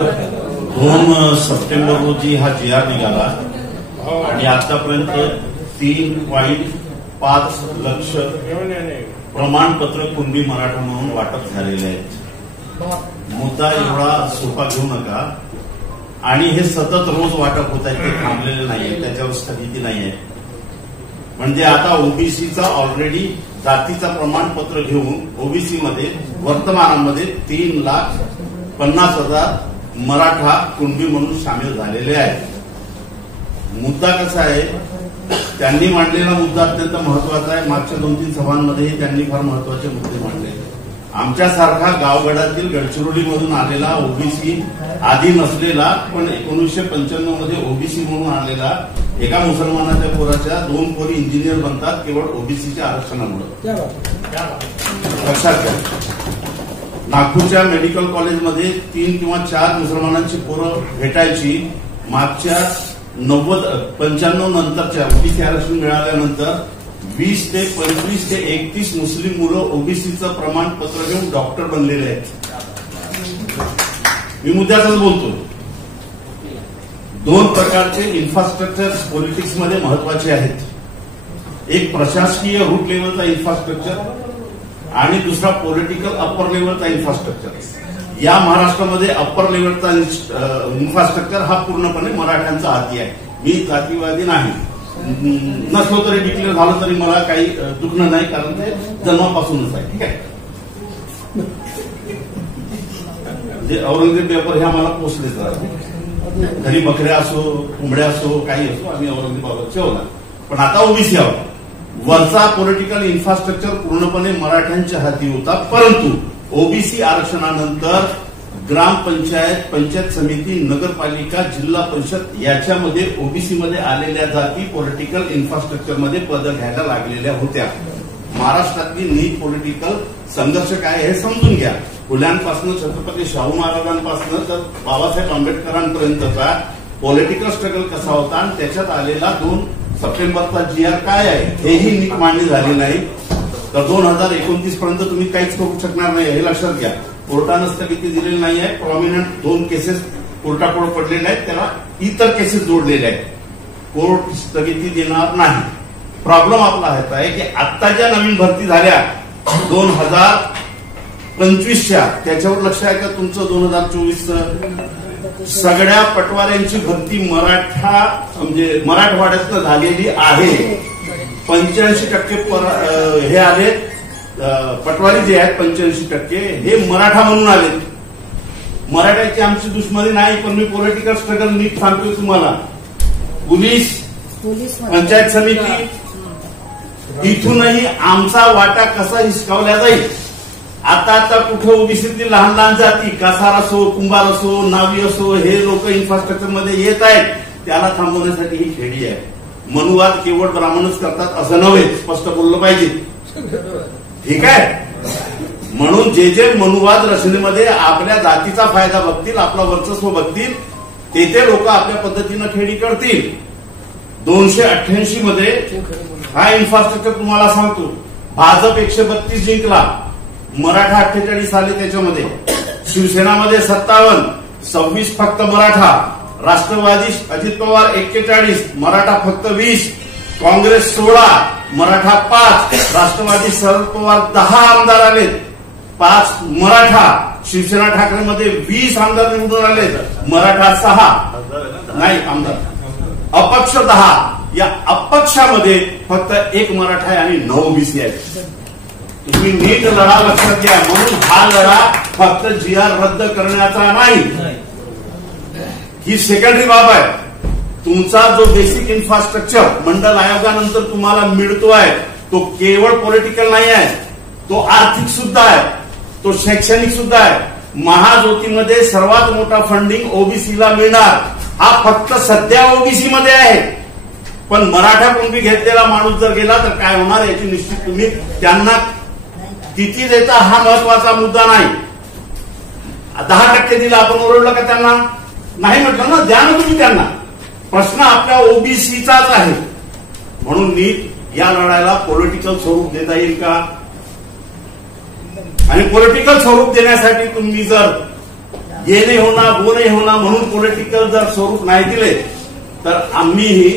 2 September रोजी हा GR निघाला आणि आतापर्यंत 3.5 लक्ष प्रमाणपत्र कुणबी मराठा म्हणून वाटप झालेले आहेत. मुद्दा एवढा सोपा घेऊ नका आणि हे सतत रोज वाटप होत आहे, ते थांबलेले नाहीये, त्याच्यावर स्थगिती नाहीये. म्हणजे आता ओबीसीचा ऑलरेडी जातीचा प्रमाणपत्र घेऊन ओबीसी मध्ये वर्तमानामध्ये 3,50,000 मराठा कुणबी म्हणून सामील झालेले आहेत. मुद्दा कसा आहे, त्यांनी मांडलेला मुद्दा अत्यंत महत्वाचा आहे. मागच्या 2-3 सभांमध्येही त्यांनी फार महत्वाचे मुद्दे मांडले. आमच्यासारखा गावगडातील गडचिरोलीमधून आलेला ओबीसी आधी नसलेला पण 1995 मध्ये ओबीसी म्हणून आलेला एका मुसलमानाच्या पोराच्या 2 पोरी इंजिनियर बनतात केवळ ओबीसीच्या आरक्षणामुळे. लक्षात घ्या, नागपूरच्या मेडिकल कॉलेजमध्ये 3 किंवा 4 मुसलमानांची पोरं भेटायची. मागच्या 95 नंतरच्या ओबीसी आरक्षण मिळाल्यानंतर 20 ते 25 ते 31 मुस्लिम मुलं ओबीसीचं प्रमाणपत्र घेऊन डॉक्टर बनलेले आहेत. मी मुद्द्याचाच बोलतो. 2 प्रकारचे इन्फ्रास्ट्रक्चर पॉलिटिक्समध्ये महत्वाचे आहेत. एक प्रशासकीय रूट लेवलचा इन्फ्रास्ट्रक्चर आणि दुसरा पॉलिटिकल अप्पर लेवलचा इन्फ्रास्ट्रक्चर. या महाराष्ट्रामध्ये अप्पर लेवलचा इन्फ्रास्ट्रक्चर हा पूर्णपणे मराठ्यांचा हाती आहे. मी जातीवादी नाही, नसलो तरी डिक्लेअर झालं तरी मला काही दुखणं नाही, कारण ते जन्मापासूनच आहे. ठीक आहे, जे औरंगजेब पेपर ह्या मला पोचले जातात. घरी बकऱ्या असो, कोंबड्या असो, काही असो, आम्ही औरंगजेबाबत ठेवला. पण आता ओबीसी आहोत. वरचा पॉलिटिकल इन्फ्रास्ट्रक्चर पूर्णपणे मराठ्यांच्या हाती होता. परंतु ओबीसी आरक्षणानंतर ग्रामपंचायत, पंचायत समिती, नगरपालिका, जिल्हा परिषद याच्यामध्ये ओबीसीमध्ये आलेल्या जाती पॉलिटिकल इन्फ्रास्ट्रक्चरमध्ये पद घ्यायला लागलेल्या होत्या. महाराष्ट्रातली नीट पॉलिटिकल संघर्ष काय हे समजून घ्या. फुल्यांपासून छत्रपती शाहू महाराजांपासून तर बाबासाहेब आंबेडकरांपर्यंतचा पॉलिटिकल स्ट्रगल कसा होता आणि त्याच्यात आलेला 2 सप्टेंबरचा GR काय आहे हेही नीट मांडणी झाली नाही. तर 2029 पर्यंत तुम्ही काहीच करू शकणार नाही, हे लक्षात घ्या. कोर्टानं स्थगिती दिलेली नाही आहे. प्रॉमिनंट 2 केसेस कोर्टापुढे पडलेल्या आहेत, त्याला इतर केसेस जोडलेले आहेत. कोर्ट स्थगिती देणार नाही. प्रॉब्लेम आपला आहे की आता ज्या नवीन भरती झाल्या 2025च्या, त्याच्यावर लक्ष आहे का तुमचं? 2024 सगळ्या पटवाऱ्यांची भरती म्हणजे मराठवाड्यातनं झालेली आहे. 85% हे आले पटवारी जे आहेत, 85% हे मराठा म्हणून आले. मराठ्याची आमची दुश्मनी नाही, पण मी पॉलिटिकल स्ट्रगल नीट सांगतोय तुम्हाला. पोलीस, पंचायत समिती, इथूनही आमचा वाटा कसा हिसकावला जाईल. आता कुठे ओबीसीतील लहान लहान जाती, कासार असो, कुंभार असो, नावी असो, हे लोक इन्फ्रास्ट्रक्चर मध्ये येत आहेत. त्याला थांबवण्यासाठी ही खेडी आहे. मनुवाद केवळ ब्राह्मणच करतात असं नव्हे, स्पष्ट बोललं पाहिजे. ठीक आहे, म्हणून जे मनुवाद रचनेमध्ये आपल्या जातीचा फायदा बघतील, आपला वर्चस्व बघतील, ते लोक आपल्या पद्धतीनं खेडी करतील. 288 मध्ये हा इन्फ्रास्ट्रक्चर तुम्हाला सांगतो. भाजप 132 जिंकला, मराठा 48 आले त्याच्यामध्ये. शिवसेनामध्ये 57, 26 फक्त मराठा. राष्ट्रवादी अजित पवार 41, मराठा फक्त 20. काँग्रेस 16, मराठा 5. राष्ट्रवादी शरद पवार 10 आमदार आले, 5 मराठा. शिवसेना ठाकरेमध्ये 20 आमदार निवडून आले, मराठा 6 नाही आमदार. अपक्ष 10. या अपक्षामध्ये फक्त 1 मराठा आहे आणि 9 ओबीसी आहेत. तुम्ही नीट लढा लक्षात घ्या. म्हणून हा लढा फक्त GR रद्द करण्याचा नाही, ही सेकंडरी बाब आहे. तुमचा जो बेसिक इन्फ्रास्ट्रक्चर मंडल आयोगानंतर तुम्हाला मिळतो आहे, तो केवळ पॉलिटिकल नाही आहे, तो आर्थिक सुद्धा आहे, तो शैक्षणिक सुद्धा आहे. महाज्योतीमध्ये सर्वात मोठा फंडिंग ओबीसीला मिळणार, हा फक्त सध्या ओबीसी मध्ये आहे. पण मराठा कुणबी घेतलेला माणूस जर गेला तर काय होणार याची निश्चित तुम्ही त्यांना किती देता हा महत्वाचा मुद्दा नाही. 10% दिला, आपण ओरडलं का त्यांना? नाही म्हटलं ना, द्या ना तुम्ही त्यांना. प्रश्न आपल्या ओबीसीचाच आहे. म्हणून नीट या लढाईला पॉलिटिकल स्वरूप देता येईल का? आणि पॉलिटिकल स्वरूप देण्यासाठी तुम्ही जर ये नाही होणार, वो नाही होणार म्हणून पॉलिटिकल जर स्वरूप नाही दिले तर आम्हीही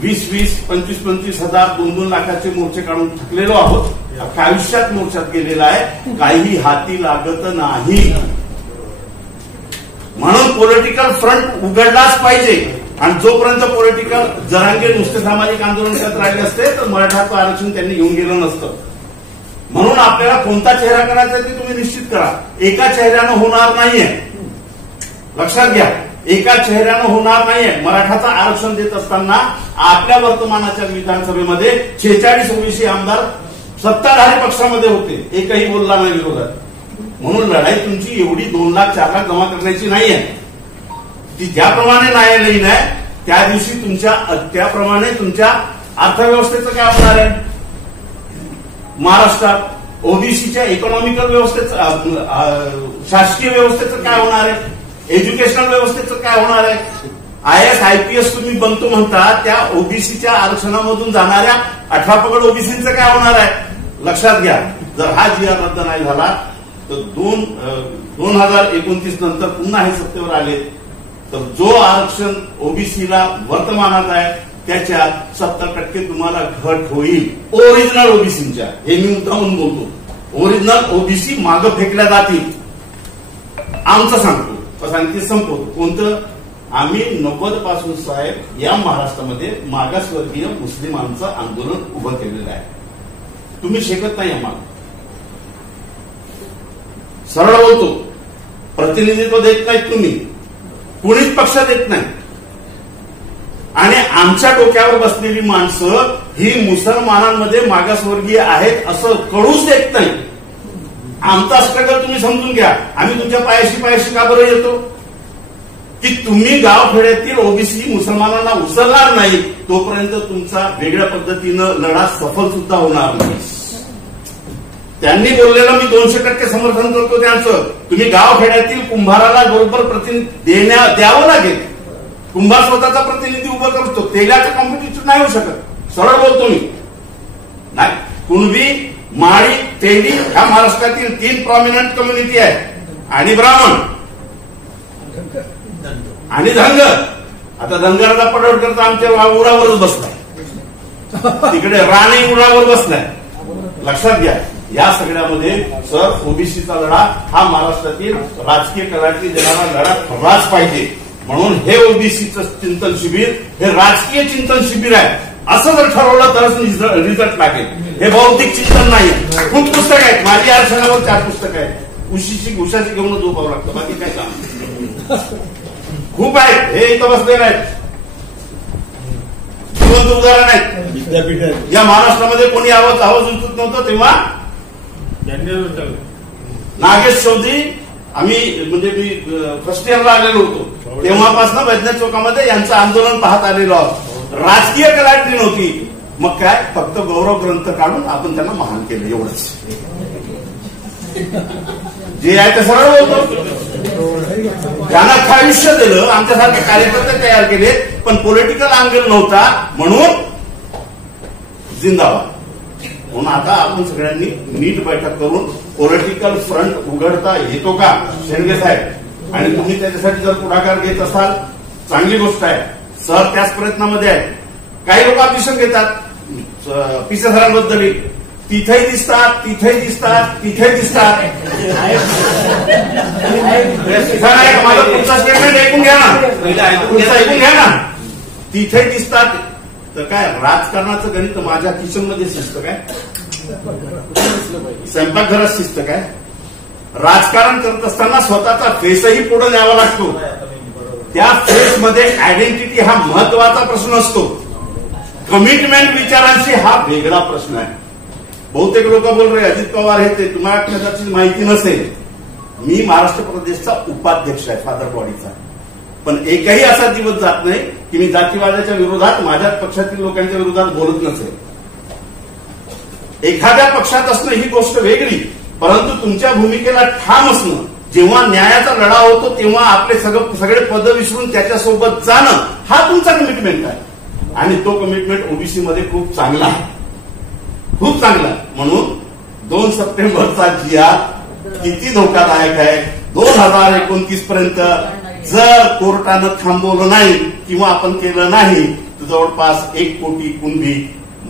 20-20, 25-25 हजार, 2-2 लाखाचे मोर्चे काढून थकलेलो आहोत. अख्ख्या आयुष्यात मोर्चात गेलेला आहे, काही हाती लागत नाही. म्हणून पॉलिटिकल फ्रंट उघडलाच पाहिजे. आणि जोपर्यंत पॉलिटिकल जरांगे नुसते सामाजिक आंदोलन करत राहिले असते तर मराठा आरक्षण त्यांनी घेऊन गेलं नसतं. म्हणून आपल्याला कोणता चेहरा करायचा ते तुम्ही निश्चित करा. एका चेहऱ्यानं होणार नाहीये, लक्षात घ्या. एका चेहऱ्यानं होणार नाहीये. मराठाचं आरक्षण देत असताना आपल्या वर्तमानाच्या विधानसभेमध्ये 46 ओबीसी आमदार सत्ताधारी पक्षामध्ये होते, एकही बोलला नाही विरोधात. म्हणून लढाई तुमची एवढी 2 लाख 4 लाख जमा करण्याची नाहीये. ती ज्याप्रमाणे न्यायालयीन आहे त्या दिवशी त्याप्रमाणे तुमच्या अर्थव्यवस्थेचं काय होणार आहे. महाराष्ट्रात ओबीसीच्या इकॉनॉमिकल व्यवस्थेचं, शासकीय व्यवस्थेचं काय होणार आहे, एज्युकेशनल व्यवस्थेचं काय होणार आहे. IAS IPS तुम्ही बनतो म्हणता, त्या ओबीसीच्या आरक्षणामधून जाणाऱ्या 18 पगड ओबीसीचं काय होणार आहे. लक्षात घ्या. जर हा GR रद्द नाही झाला तर 2029 नंतर पुन्हा हे सत्तेवर आले तर जो आरक्षण ओबीसीला वर्तमानात आहे त्याच्यात 70% तुम्हाला घट होईल. ओरिजिनल ओबीसीच्या, हे मी मुद्दामून बोलतो, ओरिजिनल ओबीसी मागं फेकल्या जातील. आमचं सांगतो, सांगते संपवतो. कोणतं? आम्ही 90 पासून साहेब या महाराष्ट्रामध्ये मागासवर्गीय मुस्लिमांचं आंदोलन उभं केलेलं आहे. तुम्ही शेकत नाही आम्हाला. सरळ बोलतो, प्रतिनिधित्व देत नाहीत तुम्ही, कुणीच पक्ष देत नाही. आणि आमच्या डोक्यावर बसलेली माणसं ही मुसलमानांमध्ये मागासवर्गीय आहेत असं कळूच देत नाही. आमचा स्ट्रगल तुम्ही समजून घ्या. आम्ही तुमच्या पायाशी का बरं येतो की तुम्ही गावखेड्यातील ओबीसी मुसलमानांना उचलणार नाही तोपर्यंत तुमचा वेगळ्या पद्धतीनं लढा सफल सुद्धा होणार नाही. त्यांनी बोललेलं मी 200% समर्थन करतो त्यांचं. तुम्ही गावखेड्यातील कुंभाराला बरोबर प्रतिनिधी द्यावं लागेल. कुंभार स्वतःचा प्रतिनिधी उभं करतो, तेलाचं कॉम्पिटिशन नाही होऊ शकत. सरळ बोलतो मी. नाही, कुणबी, माळी, तेली ह्या महाराष्ट्रातील 3 प्रॉमिनंट कम्युनिटी आहे. आणि ब्राह्मण आणि धनगर. आता धनगराचा पडवळकर आमच्या उरावरच बसलाय, तिकडे राणे उरावर बसलाय. लक्षात घ्या. या सगळ्यामध्ये सर ओबीसीचा लढा हा महाराष्ट्रातील राजकीय कलाटी देणारा लढा ठरलाच पाहिजे. म्हणून हे ओबीसीचं चिंतन शिबिर हे राजकीय चिंतन शिबिर आहे असं जर ठरवलं तरच रिझल्ट लागेल. हे बौद्धिक चिंतन नाही. खूप पुस्तक आहेत, माझी आरक्षणावर 4 पुस्तकं आहेत. उशाची घेऊन झोपावं लागतं, बाकी काय काम खूप आहेत. हे इथं बसलेले आहेत, जिवंत उदाहरण आहेत. विद्यापीठ या महाराष्ट्रामध्ये कोणी आवाज उचलत नव्हतं तेव्हा नागेश चौधरी, आम्ही म्हणजे मी फर्स्ट इयरला आलेलो होतो तेव्हापासून वैज्ञानिक चौकामध्ये यांचं आंदोलन पाहत आलेलो आहोत. राजकीय कलाटणी नव्हती. मग काय, फक्त गौरव ग्रंथ काढून आपण त्यांना महान केलं एवढंच. जे आहे ते सरळ बोलतो. त्यांना आयुष्य दिलं, आमच्यासारखे कार्यकर्ते तयार केले, पण पॉलिटिकल अँगल नव्हता म्हणून जिंदाबाद. म्हणून आता आपण सगळ्यांनी नीट बैठक करून पॉलिटिकल फ्रंट उघडता येतो का शेंडगे साहेब, आणि तुम्ही त्याच्यासाठी जर पुढाकार घेत असाल चांगली गोष्ट आहे. सर त्याच प्रयत्नामध्ये आहे. काही लोक ऑब्जेक्शन घेतात पिसे सरांबद्दल, तिथेही दिसतात, तिथेही दिसतात, तिथेही दिसतात. माझं पुढचा स्टेटमेंट ऐकून घ्या ना. तिथे दिसतात तर काय राजकारणाचं गणित माझ्या किचनमध्ये शिस्त काय, स्वयंपाकघरात शिस्त काय. राजकारण करत असताना स्वतःचा फेसही पुढे न्यावा लागतो. त्या फेसमध्ये आयडेंटिटी हा महत्वाचा प्रश्न असतो. कमिटमेंट विचारांशी हा वेगळा प्रश्न आहे. बहुतेक लोक बोल रहे अजित पवार हे ते, तुम्हाला कदाचित माहिती नसेल, मी महाराष्ट्र प्रदेशचा उपाध्यक्ष आहे फादर बॉडीचा. पण एकही असा दिवस जात नाही की मी जातीवादाच्या विरोधात माझ्या पक्षातील लोकांच्या विरोधात बोलत नसेल. एखाद्या पक्षात असणं ही गोष्ट वेगळी, परंतु तुमच्या भूमिकेला ठाम असणं, जेव्हा न्यायाचा लढा होतो तेव्हा आपले सगळे पद विसरून त्याच्यासोबत जाणं हा तुमचा कमिटमेंट आहे. आणि तो कमिटमेंट ओबीसी मध्ये खूप चांगला आहे, खूप चांगला. म्हणून 2 सप्टेंबरचा GR किती धोकादायक आहे 2029 पर्यंत जर कोर्टानं थांबवलं नाही किंवा आपण केलं नाही तर जवळपास 1 कोटी कुणबी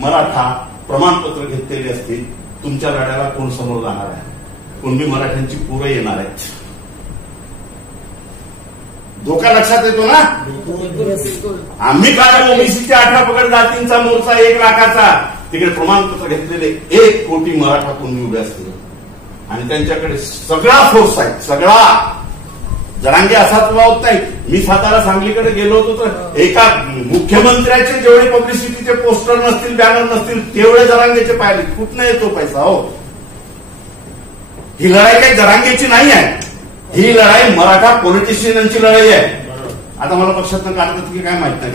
मराठा प्रमाणपत्र घेतलेले असतील. तुमच्या लढ्याला कोण समोर जाणार आहे? कुणबी मराठ्यांची पोरं येणार आहेत. धोका लक्षात येतो ना. आम्ही काय ओबीसीच्या 18 पगड जातींचा मोर्चा 1 लाखाचा, तिकडे प्रमाणपत्र घेतलेले 1 कोटी मराठा कुणबी उभे असतील आणि त्यांच्याकडे सगळा फोर्स आहे. सगळा जरांगे असाच होत नाही. मी सातारा सांगलीकडे गेलो होतो तर एका मुख्यमंत्र्याचे जेवढे पब्लिसिटीचे पोस्टर नसतील बॅनर नसतील तेवढे जरांगेचे पाहिले. कुठनं येतो पैसा? हो, ही लढाई काही जरांगेची नाही आहे. ही लढाई मराठा पॉलिटिशियनांची लढाई आहे. आता मला पक्षातनं काढतात की काय माहित नाही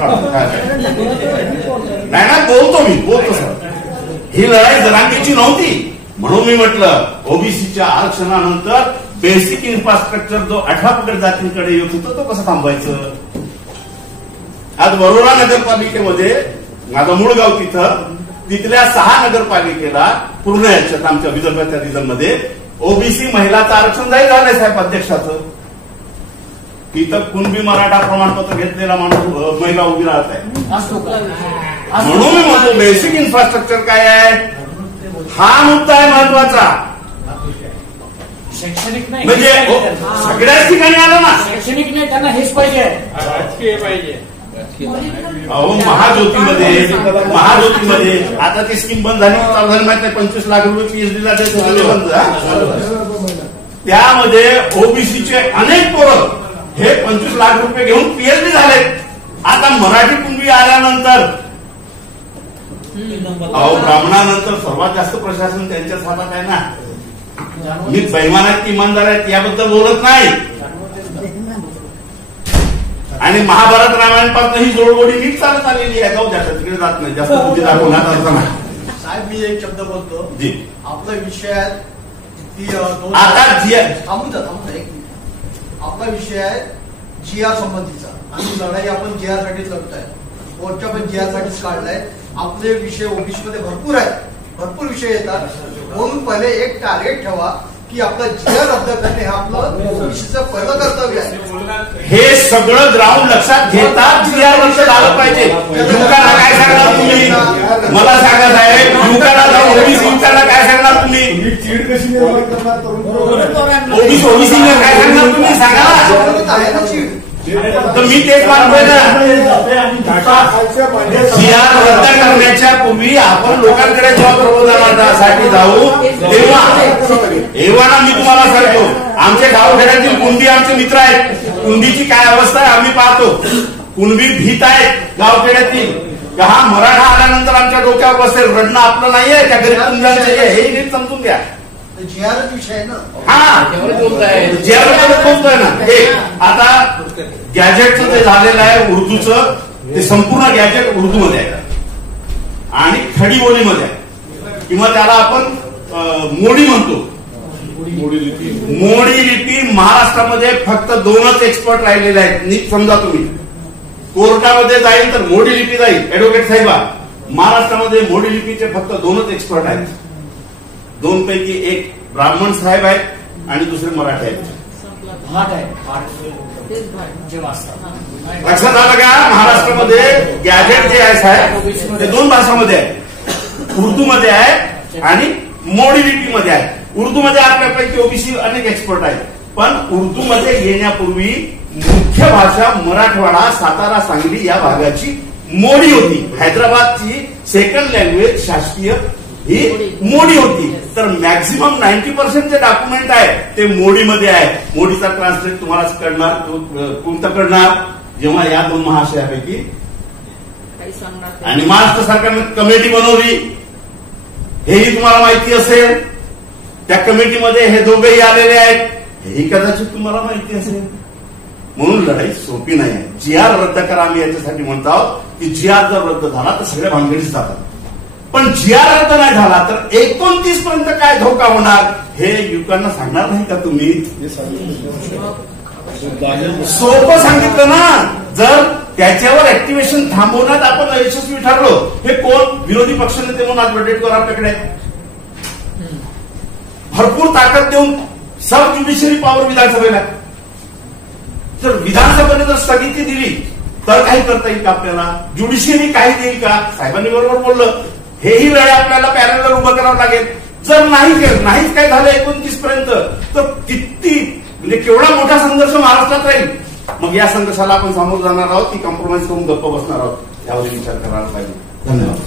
नाही ना, बोलतो सर. ही लढाई जरांगेची नव्हती. म्हणून मी म्हटलं ओबीसीच्या आरक्षणानंतर बेसिक इन्फ्रास्ट्रक्चर जो 18 पगड जातींकडे येत होतं तो कसं थांबवायचं. आज वरोरा नगरपालिकेमध्ये माझं मूळ गाव तिथल्या 6 नगरपालिकेला पूर्ण याच्यात आमच्या विदर्भाच्या रिजनमध्ये ओबीसी महिलाचं आरक्षण जाहीर झालंय साहेब अध्यक्षाचं. तिथं कुणबी मराठा प्रमाणपत्र घेतलेला माणूस महिला उभी राहत आहे. म्हणून मी म्हणतो बेसिक इन्फ्रास्ट्रक्चर काय आहे हा मुद्दा आहे महत्वाचा. शैक्षणिक नाही म्हणजे सगळ्याच ठिकाणी आलं ना. शैक्षणिक नाही, त्यांना हेच पाहिजे, राजकीय पाहिजे. अहो महाज्योतीमध्ये आता ती स्कीम बंद झाली, चालू झाली माहिती नाही. 25 लाख रुपये पीएचडीला द्यायचं बंद. त्यामध्ये ओबीसीचे अनेक पोरं हे 25 लाख रुपये घेऊन पीएचडी झाले. आता मराठी कुणबी आल्यानंतर अहो ब्राह्मणानंतर सर्वात जास्त प्रशासन त्यांच्याच हातात आहे ना. मी बैमान आहेत की इमानदार आहेत याबद्दल बोलत नाही. आणि महाभारत रामायणपासून ही जोडगोडी नीट चालत आलेली आहे. जाऊ द्या तिकडे जात नाही जास्त बुद्धी दाखवण्यात अर्थ नाही. साहेब मी एक शब्द बोलतो. जी आपला विषय आहे आता थांबून आपला विषय आहे जीआर संबंधीचा. आणि लढाई आपण जीआर साठीच लढतोय. कोर्टच्या पण जीआर साठीच काढलाय. आपले विषय ओबीसी मध्ये भरपूर आहेत, भरपूर विषय येतात. म्हणून पहिले एक टार्गेट ठेवा की आपला जीआर रद्द करणे हे आपलं ओबीसीचं पहिलं कर्तव्य आहे. हे सगळं ग्राउंड लक्षात घेतात जीआर रद्द झालं पाहिजे. युवकांना काय सांगणार तुम्ही? मला सांगा साहेब, युवकांना जाऊन ओबीसी युवकांना काय सांगणार तुम्ही? ओबीसी काय सांगणार तुम्ही? सांगा. तर मी तेच मानतोय ना. जीआर रद्द करण्याच्या पूर्वी आपण लोकांकडे जेव्हा प्रबोधनासाठी जाऊ तेव्हा ना मी तुम्हाला सांगतो आमच्या गावखेड्यातील कुणबी आमचे मित्र आहेत. कुणबीची काय अवस्था आहे आम्ही पाहतो. कुणबी भीत आहेत गावखेड्यातील. हा मराठा आल्यानंतर आमच्या डोक्यावर बसेल. रडणं आपलं नाहीये, त्या गरीब कुणब्यांचे हे नीट समजून घ्या. जीआरच विषय ना. हा जीआर बोलतोय ना. आता गॅजेटचं जे झालेलं आहे उर्दूचं ते संपूर्ण गॅजेट उर्दूमध्ये आहे आणि खडी बोलीमध्ये आहे किंवा त्याला आपण मोडी म्हणतो. मोडी लिपी महाराष्ट्रामध्ये फक्त 2च एक्सपर्ट राहिलेले आहेत. नीट समजा तुम्ही. कोर्टामध्ये जाईल तर मोडी लिपी जाईल ऍडव्होकेट साहेबा. महाराष्ट्रामध्ये मोडी लिपीचे फक्त 2च एक्सपर्ट आहेत. 2 पैकी एक ब्राह्मण साहेब आहेत आणि दुसरे मराठी आहेत. लक्षात आलं का? महाराष्ट्रामध्ये गॅजेट जे आहे साहेब ते 2 भाषांमध्ये आहे. उर्दूमध्ये आहे आणि मोडी लिपीमध्ये आहे. उर्दूमध्ये आपल्यापैकी ओबीसी अनेक एक्सपर्ट आहेत. पण उर्दूमध्ये येण्यापूर्वी मुख्य भाषा मराठवाडा सातारा सांगली या भागाची मोडी होती. हैदराबादची सेकंड लँग्वेज शासकीय ही मोडी होती. तर मॅक्झिमम 90% जे डॉक्युमेंट आहे ते मोडीमध्ये आहे. मोडीचा ट्रान्सलेट तुम्हालाच कळणार. कोणतं कळणार? जेव्हा या 2 महाशयापैकी आणि महाराष्ट्र सरकारने कमिटी बनवली हेही तुम्हाला माहिती असेल. त्या कमिटीमध्ये हे दोघेही आलेले आहेत हेही कदाचित तुम्हाला माहिती असेल. म्हणून लढाई सोपी नाही आहे. जीआर रद्द करा आम्ही याच्यासाठी म्हणतो आहोत की जीआर जर रद्द झाला तर सगळ्या भानगडीत जातात. पण जीआर रद्द नाही झाला तर 29 पर्यंत काय धोका होणार हे युवकांना सांगणार नाही का तुम्ही? सोपं सांगितलं ना. जर त्याच्यावर ऍक्टिव्हेशन थांबवण्यात आपण यशस्वी ठरलो. हे कोण? विरोधी पक्षनेते म्हणून आज वडेट्टीवार आपल्याकडे भरपूर ताकद देऊन सब ज्युडिशियरी पॉवर विधानसभेला आहे. तर विधानसभेने जर स्थगिती दिली तर काही करता येईल का आपल्याला? ज्युडिशियरी काही देईल का? साहेबांनी बरोबर बोललं, हेही लढे आपल्याला पॅरलल उभं करावं लागेल. जर नाहीच काय झालं 29 पर्यंत तर किती म्हणजे केवढा मोठा संघर्ष महाराष्ट्रात राहील. मग या संघर्षाला आपण सामोरं जाणार आहोत की कॉम्प्रोमाइज करून गप्प बसणार आहोत, यावर विचार करायला पाहिजे. धन्यवाद.